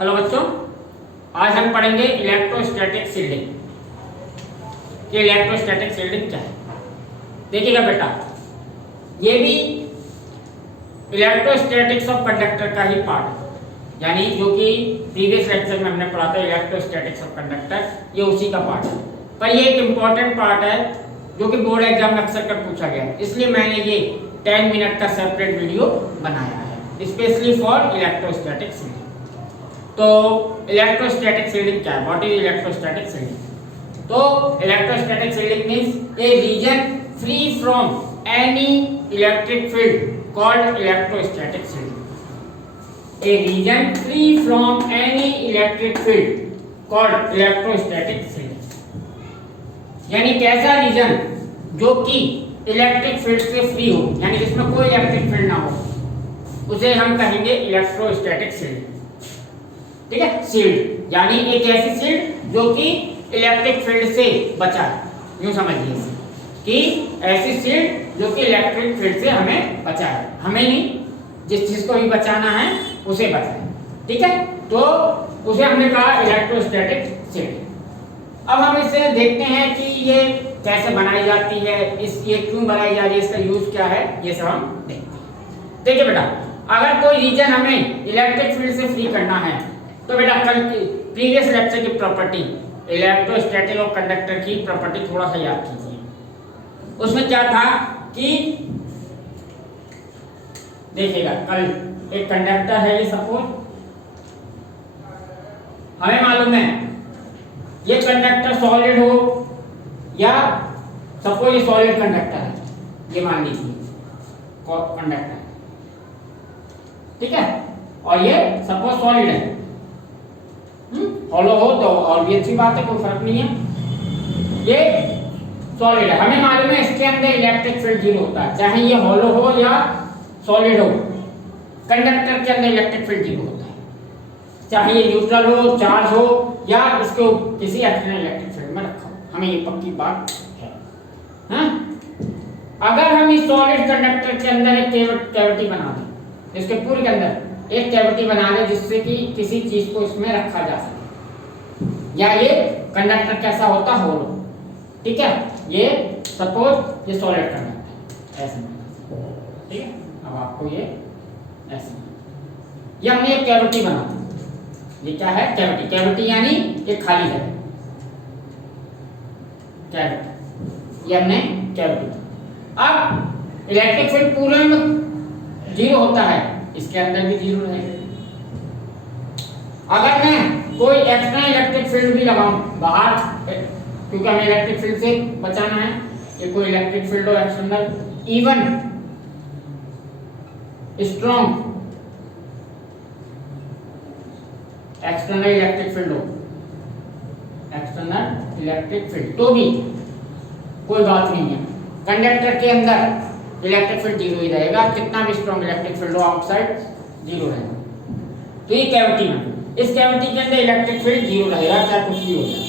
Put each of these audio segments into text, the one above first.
Hello बच्चों, आज हम पढ़ेंगे इलेक्ट्रोस्टैटिक शील्डिंग। कि इलेक्ट्रोस्टैटिक शील्डिंग क्या है। देखिएगा बेटा, ये भी इलेक्ट्रोस्टैटिक्स ऑफ कंडक्टर का ही पार्ट है, यानी जो कि प्रीवियस लेक्चर में हमने पढ़ा था इलेक्ट्रोस्टैटिक्स ऑफ कंडक्टर, ये उसी का पार्ट है। पर ये एक इम्पॉर्टेंट पार्ट है जो कि बोर्ड एग्जाम में अक्सर कर पूछा गया है, इसलिए मैंने ये 10 मिनट का सेपरेट वीडियो बनाया है स्पेशली फॉर इलेक्ट्रोस्टैटिक शील्डिंग। तो इलेक्ट्रोस्टैटिक शील्डिंग क्या है? What is electrostatic shielding? तो electrostatic shielding means a region free from any electric field called electrostatic shielding. A region free from any electric field called electrostatic shielding. यानी कैसा reason जो कि electric field से free हो, यानी जिसमें कोई इलेक्ट्रिक फील्ड ना हो, उसे हम कहेंगे इलेक्ट्रोस्टैटिक शील्ड। ठीक है, शील्ड यानी एक ऐसी शील्ड जो कि इलेक्ट्रिक फील्ड से बचा है। यूं समझिए कि ऐसी शील्ड जो कि इलेक्ट्रिक फील्ड से हमें बचा है, हमें नहीं, जिस चीज को भी बचाना है उसे बचाए। ठीक है, तो उसे हमने कहा इलेक्ट्रोस्टैटिक शील्ड। अब हम इसे देखते हैं कि ये कैसे बनाई जाती है, ये क्यों बनाई जा रही है, इसका यूज क्या है, ये सब हम देखते हैं। देखिए बेटा, अगर कोई रीजन हमें इलेक्ट्रिक फील्ड से फ्री करना है तो बेटा कल की प्रीवियस लेक्चर की प्रॉपर्टी इलेक्ट्रोस्टैटिक ऑफ कंडक्टर की प्रॉपर्टी थोड़ा सा याद कीजिए। उसमें क्या था कि देखिएगा, कल एक कंडक्टर है, ये सपोज हमें मालूम है ये कंडक्टर सॉलिड हो या सपोज ये सॉलिड कंडक्टर है, ये मान लीजिए कंडक्टर, ठीक है, और ये सपोज सॉलिड है, हॉलो हो तो और भी अच्छी बात है, कोई फर्क नहीं है। ये सॉलिड है, हमें मालूम है इसके अंदर इलेक्ट्रिक फील्ड 0 होता है, चाहे ये हॉलो हो या सॉलिड हो, कंडक्टर के अंदर इलेक्ट्रिक फील्ड 0 होता है, चाहे ये न्यूट्रल हो, चार्ज हो या उसको किसी एक्सटर्नल इलेक्ट्रिक फील्ड में रखा हो, हमें ये पक्की बात है। हाँ? अगर हम इस सॉलिड कंडक्टर के अंदर एक कैविटी बना दें, इसके पूरे के अंदर एक कैविटी बना दे जिससे कि किसी चीज को इसमें रखा जा सके, या ये कंडक्टर कैसा होता होलो, ठीक है, ये सपोज ये सॉलिड कंडक्टर ऐसे, ठीक है, अब आपको ये ऐसे, ये हमने एक कैविटी बना दी, ये क्या है कैविटी, कैविटी यानी ये खाली है, कैविटी, ये हमने कैविटी। अब इलेक्ट्रिक फील्ड पूरे में 0 होता है, इसके अंदर भी 0 रहेगा। अगर मैं कोई एक्स्ट्रा इलेक्ट्रिक फील्ड भी लगाऊं बाहर, क्योंकि हमें इलेक्ट्रिक फील्ड से बचाना है, ये कोई इलेक्ट्रिक फील्ड हो external, even strong external electric field हो, एक्सटर्नल इलेक्ट्रिक फील्ड, तो भी कोई बात नहीं है, कंडक्टर के अंदर इलेक्ट्रिक फील्ड 0 ही रहेगा, कितना भी स्ट्रॉन्ग इलेक्ट्रिक फील्ड हो आउटसाइड 0 रहेगा। तो ये कैविटी में, इस कैविटी के अंदर इलेक्ट्रिक फील्ड 0 रहेगा, चाहे कुछ भी हो जाए।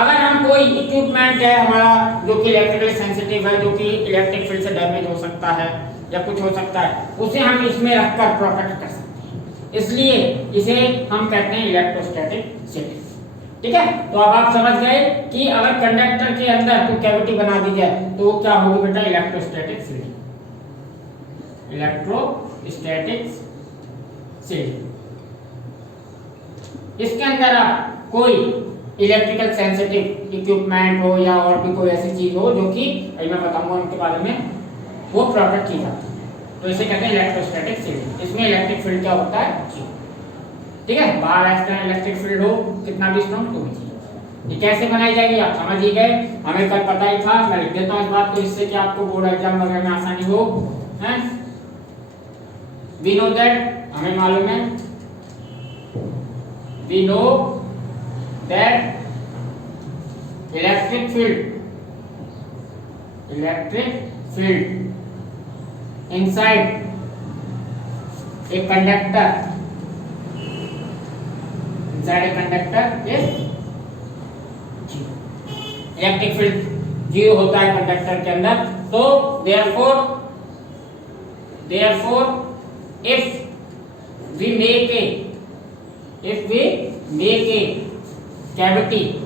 अगर हम कोई इक्विपमेंट है हमारा जो कि इलेक्ट्रिकली सेंसिटिव है, जो कि इलेक्ट्रिक फील्ड से डैमेज हो सकता है या कुछ हो सकता है, उसे हम इसमें रखकर प्रोटेक्ट कर सकते हैं, इसलिए इसे हम कहते हैं इलेक्ट्रोस्टैटिक शील्डिंग। ठीक है, तो अब आप समझ गए कि अगर कंडक्टर के अंदर कोई कैविटी बना दी जाए तो वो क्या होगी बेटा, इलेक्ट्रोस्टैटिक शील्डिंग, इलेक्ट्रोस्टैटिक शील्डिंग। इसके अंदर आप कोई इलेक्ट्रिकल सेंसिटिव इक्विपमेंट हो या और भी कोई ऐसी चीज हो जो कि मैं बताऊंगा उनके बारे में, वो प्रोटेक्ट की जाती है, तो इसे कहते हैं इलेक्ट्रोस्टैटिक शील्डिंग। इसमें इलेक्ट्रिक फील्ड क्या होता है, ठीक है, बाहर एक्सटर्नल इलेक्ट्रिक फील्ड हो कितना भी स्ट्रॉन्ग, तो भी ये कैसे बनाई जाएगी आप समझ ही गए, हमें कल पता ही था, मैं लिख देता हूं इस बात को, इससे कि आपको बोर्ड एग्जाम वगैरह में आसानी हो। हैं, वी नो दैट, हमें मालूम है, we know that electric field inside a conductor is electric field 0 होता है कंडक्टर के अंदर, तो therefore if we make a if we make a cavity,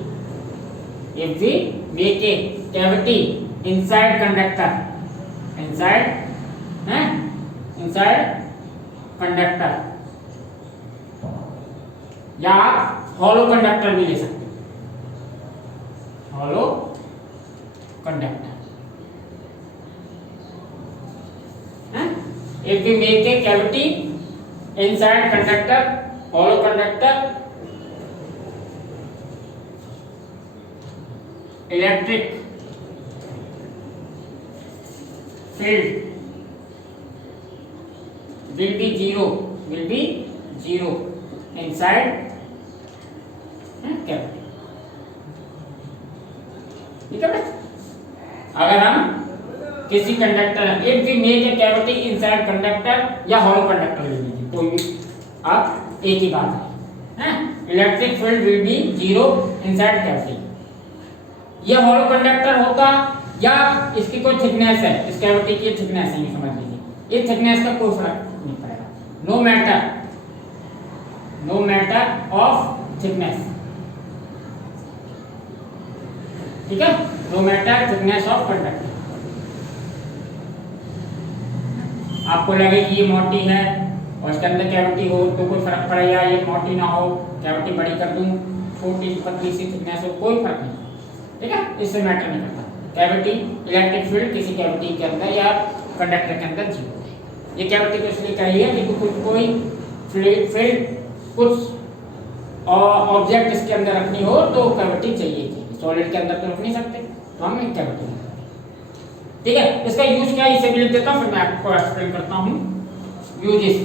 if we make a cavity inside conductor, inside conductor, या hollow conductor भी ले सकते हैं, hollow conductor. If we make a cavity inside conductor, hollow conductor, electric field will be zero inside cavity। ठीक है? अगर हम किसी conductor, if we make a cavity inside conductor या हॉलो कंडक्टर ले लीजिए, कोई भी आप एक ही बात है, electric field will be zero inside cavity. ये हॉलो कंडक्टर होगा या इसकी कोई थिकनेस है, इस कैविटी की थिकनेस है, ये समझ लीजिए, ये थिकनेस का कोई फर्क नहीं पड़ेगा, नो मैटर ऑफ थिकनेस। ठीक है, no matter thickness of conductor. आपको लगे कि ये मोटी है और इसके अंदर कैविटी हो तो कोई फर्क पड़ेगा, ये मोटी ना हो, कैविटी बड़ी कर दूं, छोटी पतली सी थिकनेस हो, कोई फर्क नहीं। ठीक है, इससे मैटर नहीं करता। कैविटी, इलेक्ट्रिक फील्ड किसी कैविटी के अंदर या कंडक्टर के अंदर जीरो है। ये कैविटी तो इसलिए कही है कि कोई फील्ड कुछ ऑब्जेक्ट इसके अंदर रखनी हो तो कैविटी चाहिए। सॉलिड के अंदर तो रख नहीं सकते, तो हम एक कैविटी। ठीक है, इसका यूज क्या है इसे भी लिख देता हूं, फिर मैं आपको एक्सप्लेन करता हूं यूजेस।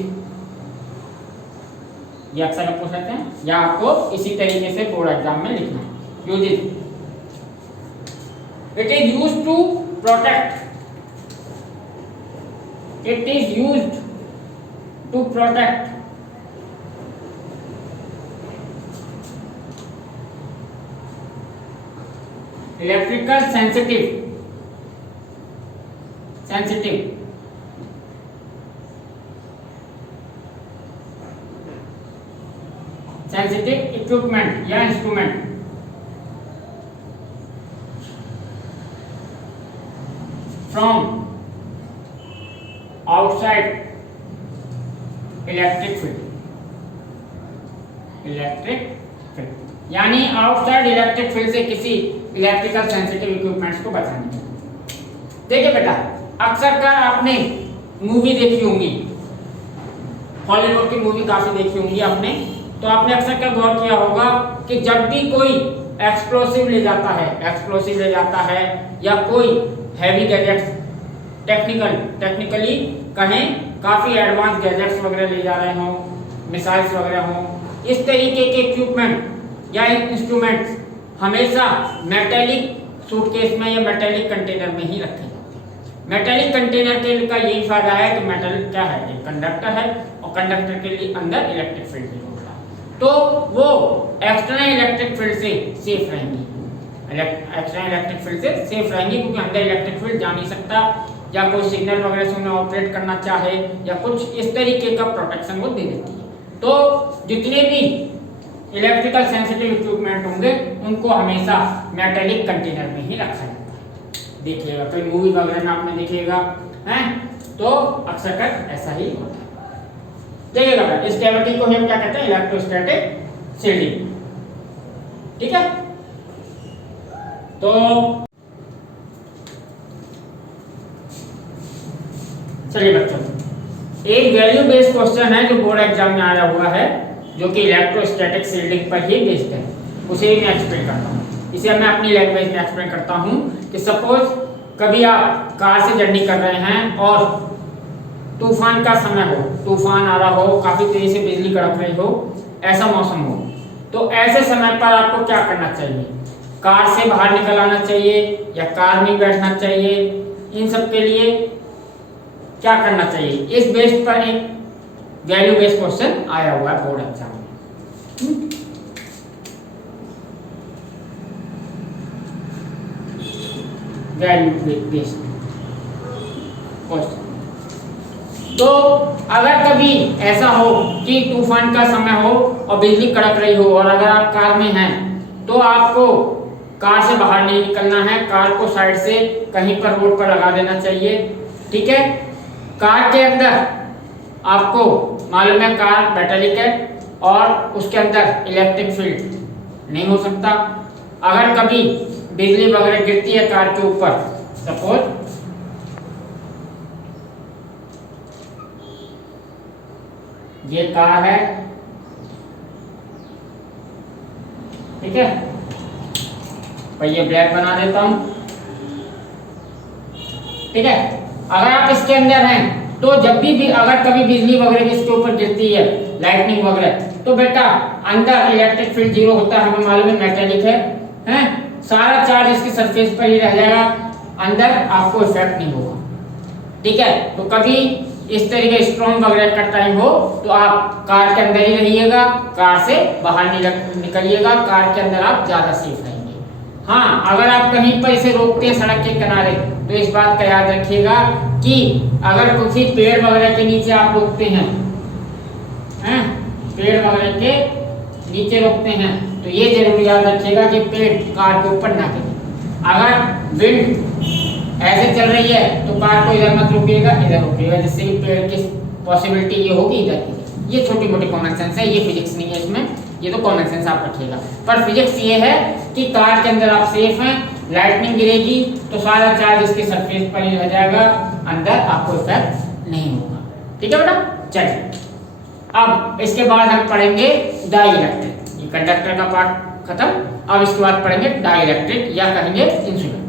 ये अक्सर आप पूछ सकते हैं या आपको इसी तरीके से बोर्ड एग्जाम में लिखना है। Uses, it is used to protect, it is used to protect electrical sensitive equipment या instrument from outside electric field, यानी आउटसाइड इलेक्ट्रिक फील्ड से किसी इलेक्ट्रिकल सेंसिटिव इक्विपमेंट्स को बचाने के। देखिए बेटा, अक्सर का आपने मूवी देखी होंगी, हॉलीवुड की मूवी काफी देखी होंगी आपने, तो आपने अक्सर का गौर किया होगा कि जब भी कोई एक्सप्लोसिव ले जाता है या कोई हैवी गैजेट्स, टेक्निकली कहें काफी एडवांस गैजेट्स वगैरह ले जा रहे हों, मिसाइल्स वगैरह हों, इस तरीके के इक्विपमेंट या इंस्ट्रूमेंट्स हमेशा मेटेलिक सूटकेस में या मेटेलिक कंटेनर में ही रखे जाते हैं। मेटेलिक कंटेनर के का यही फायदा है कि मेटल क्या है, एक कंडक्टर है और कंडक्टर के लिए अंदर इलेक्ट्रिक फील्ड भी होगा, तो वो एक्सटर्नल इलेक्ट्रिक फील्ड से सेफ रहेंगी, क्योंकि अंदर इलेक्ट्रिक फील्ड जा नहीं सकता, या कोई सिग्नल वगैरह से उन्हें ऑपरेट करना चाहे या कुछ इस तरीके का प्रोटेक्शन वो दे देती है। तो जितने भी इलेक्ट्रिकल सेंसिटिव इक्विपमेंट होंगे उनको हमेशा मेटेलिक कंटेनर में ही रखा जाता है। देखिएगा कोई मूवी वगैरह में आपने देखिएगा हैं, तो अक्सर कर ऐसा ही होता है। देखिएगा इस कैविटी को हम क्या कहते हैं, इलेक्ट्रोस्टैटिक शील्डिंग। ठीक है, तो चलिए बच्चों, एक वैल्यू बेस्ड क्वेश्चन है जो बोर्ड एग्जाम में आया हुआ है, जो कि इलेक्ट्रोस्टैटिक शील्डिंग पर ही बेस्ड है, उसे मैं एक्सप्लेन करता हूँ। इसे मैं अपनी लैंग्वेज में एक्सप्लेन करता हूँ कि सपोज कभी आप कार से जर्नी कर रहे हैं और तूफान का समय हो, तूफान आ रहा हो, काफी तेजी से बिजली कड़क रही हो, ऐसा मौसम हो, तो ऐसे समय पर आपको क्या करना चाहिए? कार से बाहर निकल आना चाहिए या कार में बैठना चाहिए? इन सब के लिए क्या करना चाहिए? इस बेस पर एक वैल्यू बेस्ड क्वेश्चन आया हुआ है बोर्ड एग्जाम में। Value based question. तो अगर कभी ऐसा हो कि तूफान का समय हो और बिजली कड़क रही हो और अगर आप कार में हैं तो आपको कार से बाहर नहीं निकलना है, कार को साइड से कहीं पर रोड पर लगा देना चाहिए। ठीक है, कार के अंदर आपको मालूम है कार मेटालिक है और उसके अंदर इलेक्ट्रिक फील्ड नहीं हो सकता। अगर कभी बिजली वगैरह गिरती है कार के ऊपर, सपोज ये कार है, ठीक है, पहिए ब्लैक बना देता हूं। ठीक है, अगर आप इसके अंदर हैं तो जब भी अगर कभी बिजली वगैरह इसके ऊपर गिरती है, लाइटनिंग वगैरह, तो बेटा अंदर इलेक्ट्रिक फील्ड जीरो होता है, हमें मालूम है मेटालिक है, हैं? सारा चार्ज इसकी सरफेस पर ही रह जाएगा, अंदर आपको इफेक्ट नहीं होगा। ठीक है, तो कभी इस तरीके स्ट्रॉन्ग वगैरह का टाइम हो तो आप कार के अंदर ही रहिएगा, कार से बाहर निकलिएगा, कार के अंदर आप ज्यादा सेफ रहेंगे। हाँ, अगर आप कहीं पर इसे रोकते हैं सड़क के किनारे तो इस बात का याद रखिएगा कि अगर किसी पेड़ वगैरह के नीचे आप रोकते हैं, पेड़ वगैरह के नीचे रोकते हैं तो ये जरूर याद रखिएगा कि पेड़ कार के ऊपर ना गिरे। अगर विंड ऐसे चल रही है तो कार को इधर मत रोकिएगा, इधर रोकिएगा, जिससे कि पेड़ की पॉसिबिलिटी ये होगी इधर की। ये छोटी मोटी कॉमन सेंस है, ये फिजिक्स नहीं है इसमें, ये तो कॉमन सेंस आप रखिएगा। पर फिजिक्स ये है कि कार के अंदर आप सेफ हैं, लाइटनिंग गिरेगी तो सारा चार्ज इसके सरफेस पर ही रह जाएगा, अंदर आपको इफेक्ट नहीं होगा। ठीक है बेटा, चलिए अब इसके बाद हम पढ़ेंगे डाइइलेक्ट्रिक। ये कंडक्टर का पार्ट खत्म, अब इसके बाद पढ़ेंगे डाइइलेक्ट्रिक या कहेंगे इंसुलेटर।